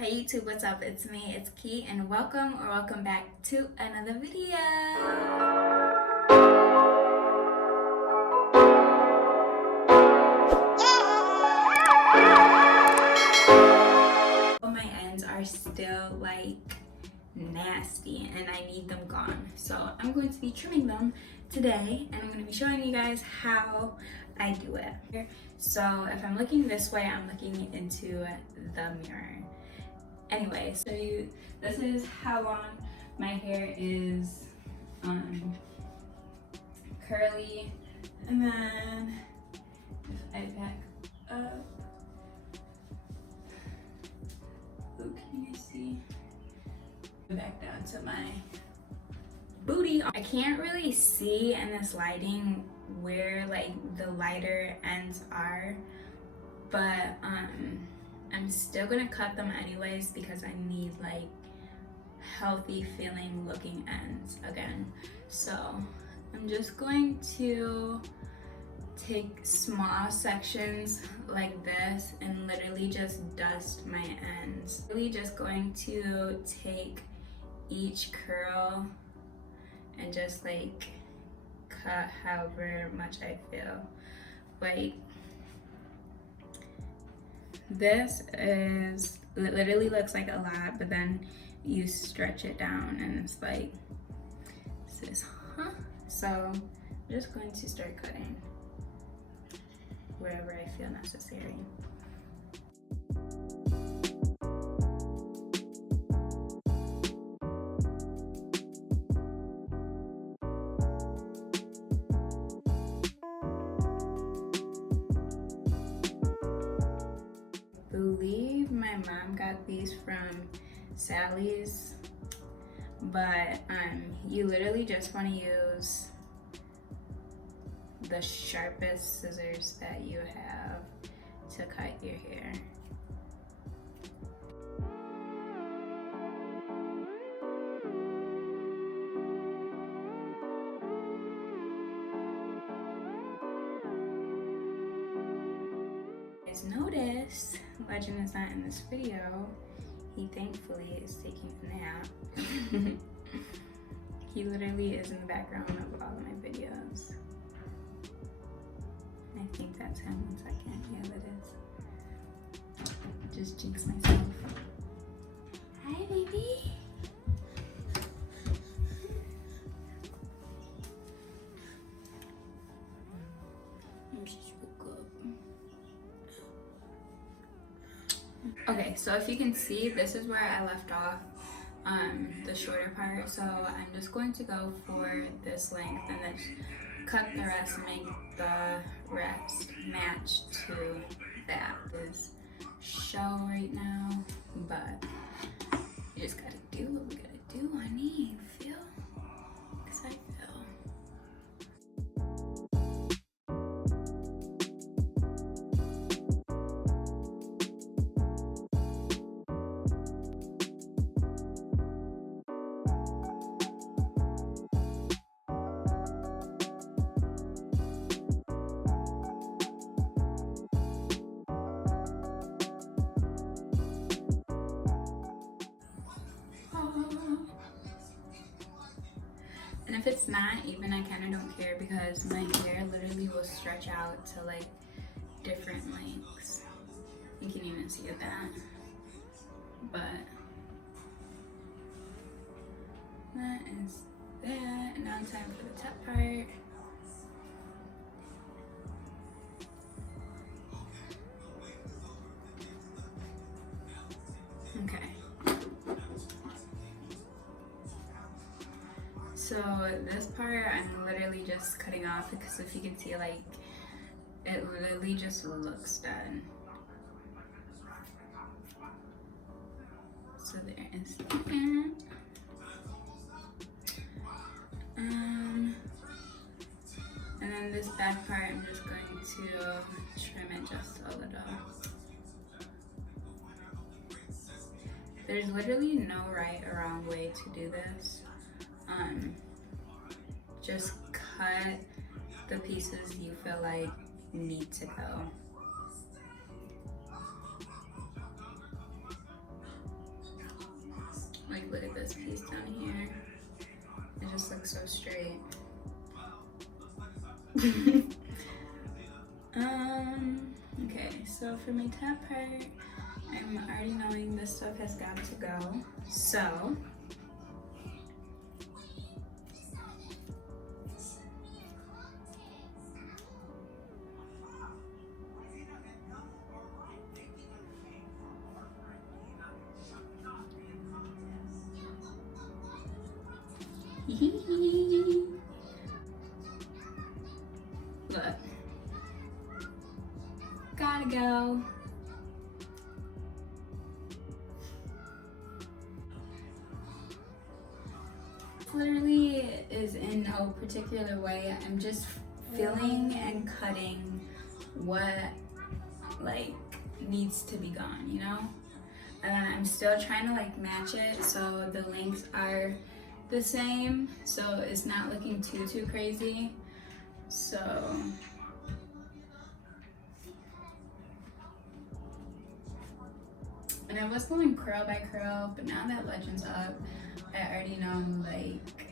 Hey YouTube, what's up? It's me, it's Key, and welcome back to another video. My ends are still like nasty and I need them gone. So I'm going to be trimming them today and I'm going to be showing you guys how I do it. So if I'm looking this way, I'm looking into the mirror. Anyway, so this is how long my hair is curly, and then if I back up, oh, can you see? Back down to my booty. I can't really see in this lighting where like the lighter ends are, but I'm still gonna cut them anyways because I need like healthy feeling looking ends again. So I'm just going to take small sections like this and literally just dust my ends. Really just going to take each curl and just like cut however much I feel. Like this is, it literally looks like a lot, but then you stretch it down and it's like, this, huh? So I'm just going to start cutting wherever I feel necessary. I believe my mom got these from Sally's, but you literally just want to use the sharpest scissors that you have to cut your hair. Guys, notice Legend is not in this video. He thankfully is taking a nap. He literally is in the background of all of my videos. I think that's him. 1 second. Yeah, that is. Just jinx myself. Hi, baby. Okay, so if you can see, this is where I left off, the shorter part. So I'm just going to go for this length and then cut the rest, make the rest match to that. Is show right now, but you just gotta do what we gotta do, honey. You feel? 'Cause I feel. And if it's not even, I kind of don't care because my hair literally will stretch out to like different lengths. You can even see that. But that is that. And now it's time for the top part. Okay. So this part I'm literally just cutting off because if you can see, like, it literally just looks done. So there is that. And then this back part I'm just going to trim it just a little. There's literally no right or wrong way to do this. Just cut the pieces you feel like need to go. Like, look at this piece down here. It just looks so straight. Okay, so for my top part, I'm already knowing this stuff has got to go. So look, gotta go. Literally is in no particular way. I'm just filling and cutting what like needs to be gone, you know? And I'm still trying to like match it so the lengths are the same, so it's not looking too crazy. So and I was going curl by curl, but now that Legend's up, I already know like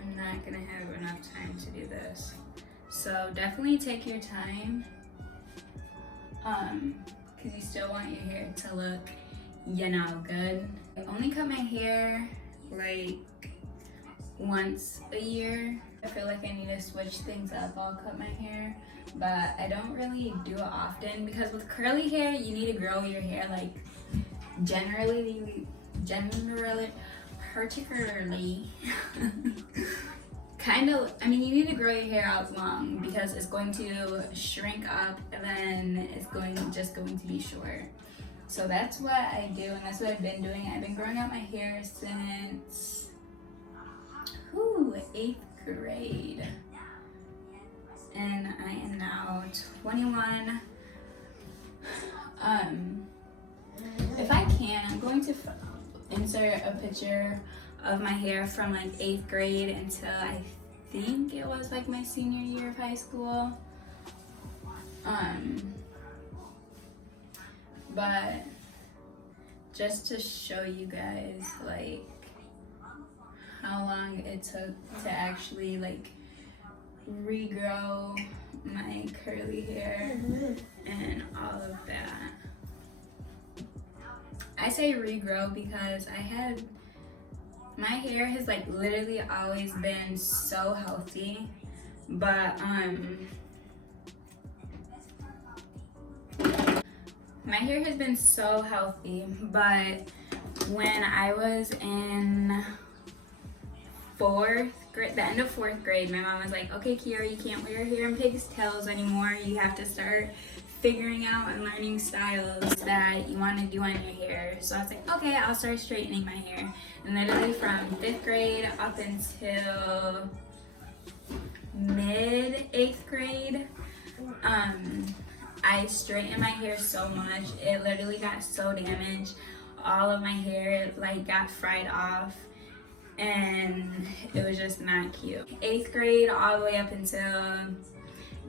I'm not gonna have enough time to do this. So definitely take your time, because you still want your hair to look, you know, good. I only cut my hair like once a year. I feel like I need to switch things up. I'll cut my hair, but I don't really do it often because with curly hair, you need to grow your hair like particularly kind of, I mean, you need to grow your hair out long because it's going to shrink up and then it's just going to be short. So that's what I do, and that's what I've been doing. I've been growing out my hair since 8th grade, and I am now 21. If I can, I'm going to insert a picture of my hair from like 8th grade until I think it was like my senior year of high school. But just to show you guys like how long it took to actually like regrow my curly hair and all of that. I say regrow because my hair has like literally always been so healthy, but my hair has been so healthy, but when I was in 4th grade, the end of 4th grade, my mom was like, okay, Kiara, you can't wear your hair in pigtails anymore. You have to start figuring out and learning styles that you want to do on your hair. So I was like, okay, I'll start straightening my hair. And literally from 5th grade up until mid 8th grade, I straightened my hair so much. It literally got so damaged. All of my hair like got fried off, and it was just not cute. 8th grade all the way up until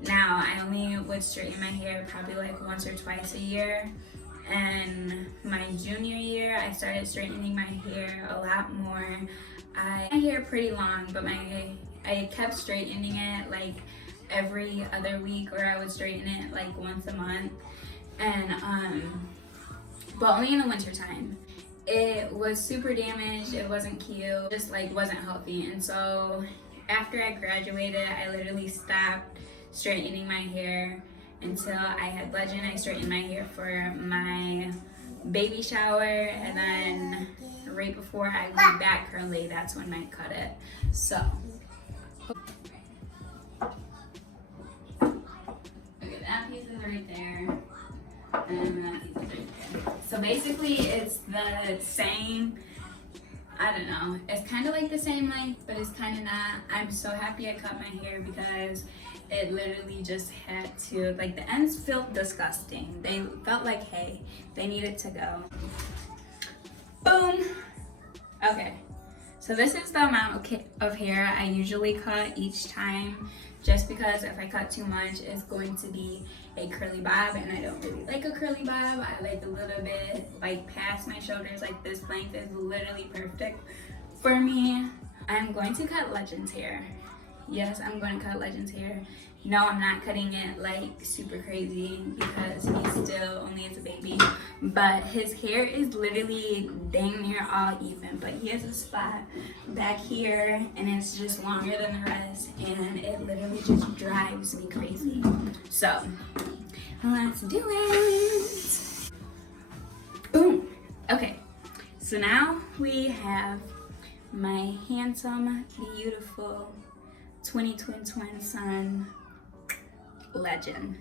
now, I only would straighten my hair probably like once or twice a year. And my junior year, I started straightening my hair a lot more. My hair pretty long, but I kept straightening it like every other week, or I would straighten it like once a month. And but only in the winter time. It was super damaged, it wasn't cute, just like wasn't healthy. And so after I graduated, I literally stopped straightening my hair until I had Legend. I straightened my hair for my baby shower, and then right before I went back curly, that's when I cut it. So okay, that piece is right there, and that piece is right there. So basically it's the same, I don't know, it's kind of like the same length, but it's kind of not. I'm so happy I cut my hair because it literally just had to, like, the ends felt disgusting. They felt like hay. They needed to go. Boom. Okay. So this is the amount of hair I usually cut each time, just because if I cut too much, it's going to be a curly bob, and I don't really like a curly bob. I like a little bit like past my shoulders. Like this length is literally perfect for me. I'm going to cut Legend's hair. Yes, I'm going to cut Legend's hair. No, I'm not cutting it like super crazy because he still only is a baby. But his hair is literally dang near all even. But he has a spot back here and it's just longer than the rest. And it literally just drives me crazy. So, let's do it. Boom. Okay, so now we have my handsome, beautiful 20 twin son, Legend.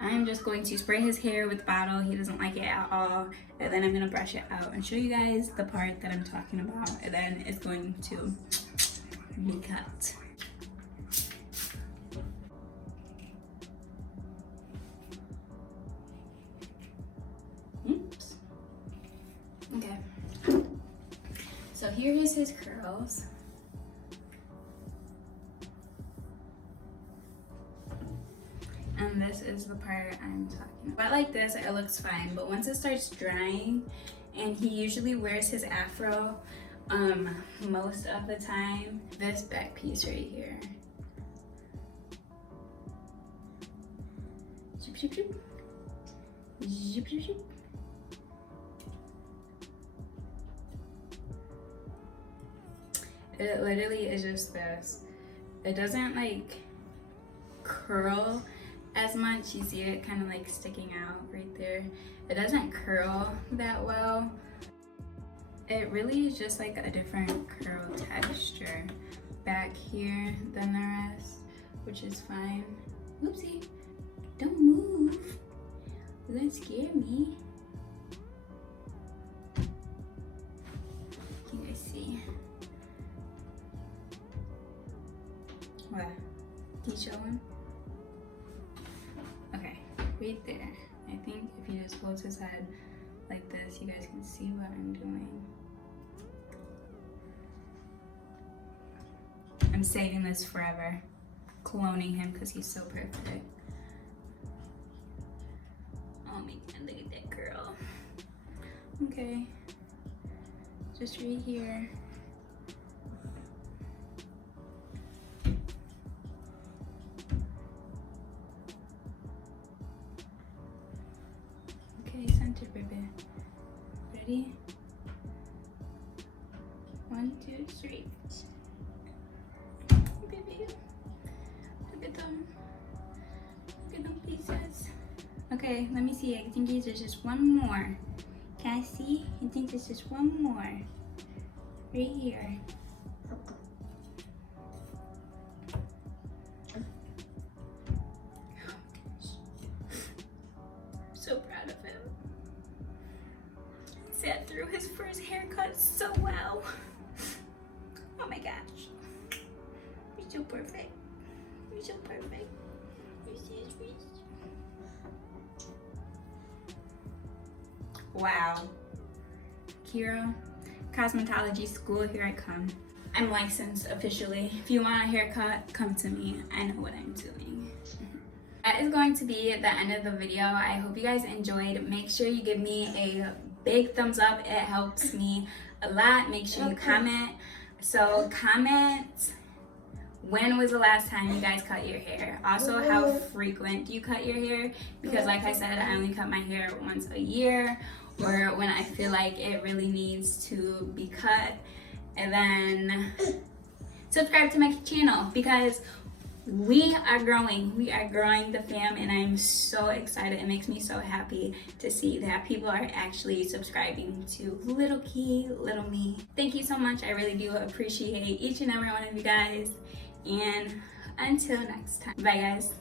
I'm just going to spray his hair with bottle. He doesn't like it at all. And then I'm gonna brush it out and show you guys the part that I'm talking about. And then it's going to be cut. Oops. Okay. So here is his curls. And this is the part I'm talking about. Like this, it looks fine, but once it starts drying, and he usually wears his afro most of the time, this back piece right here. Zoop, zoop, zoop. Zoop, zoop, zoop. It literally is just this. It doesn't like curl as much. You see it kind of like sticking out right there. It doesn't curl that well. It really is just like a different curl texture back here than the rest, which is fine. Oopsie, don't move. You're gonna scare me. Can you guys see? What? Can you show him? Okay, right there. I think if he just holds his head like this, you guys can see what I'm doing. I'm saving this forever, cloning him because he's so perfect. Oh my god, look at that girl. Okay, just right here. Center, baby. Ready? 1, 2, 3. Baby, look at them. Look at them pieces. Okay, let me see. I think there's just one more. Can I see? I think there's just one more. Right here. So proud of him. Sat through his first haircut so well. Oh my gosh. You're so perfect. You're so perfect. You're so sweet. Wow. Kiara, cosmetology school, here I come. I'm licensed officially. If you want a haircut, come to me. I know what I'm doing. That is going to be the end of the video. I hope you guys enjoyed. Make sure you give me a big thumbs up. It helps me a lot. Make sure you comment. So comment, when was the last time you guys cut your hair? Also, how frequent do you cut your hair? Because like I said, I only cut my hair once a year, or when I feel like it really needs to be cut. And then subscribe to my channel because we are growing the fam, and I'm so excited. It makes me so happy to see that people are actually subscribing to little Key, little me. Thank you so much. I really do appreciate each and every one of you guys, and until next time, bye guys.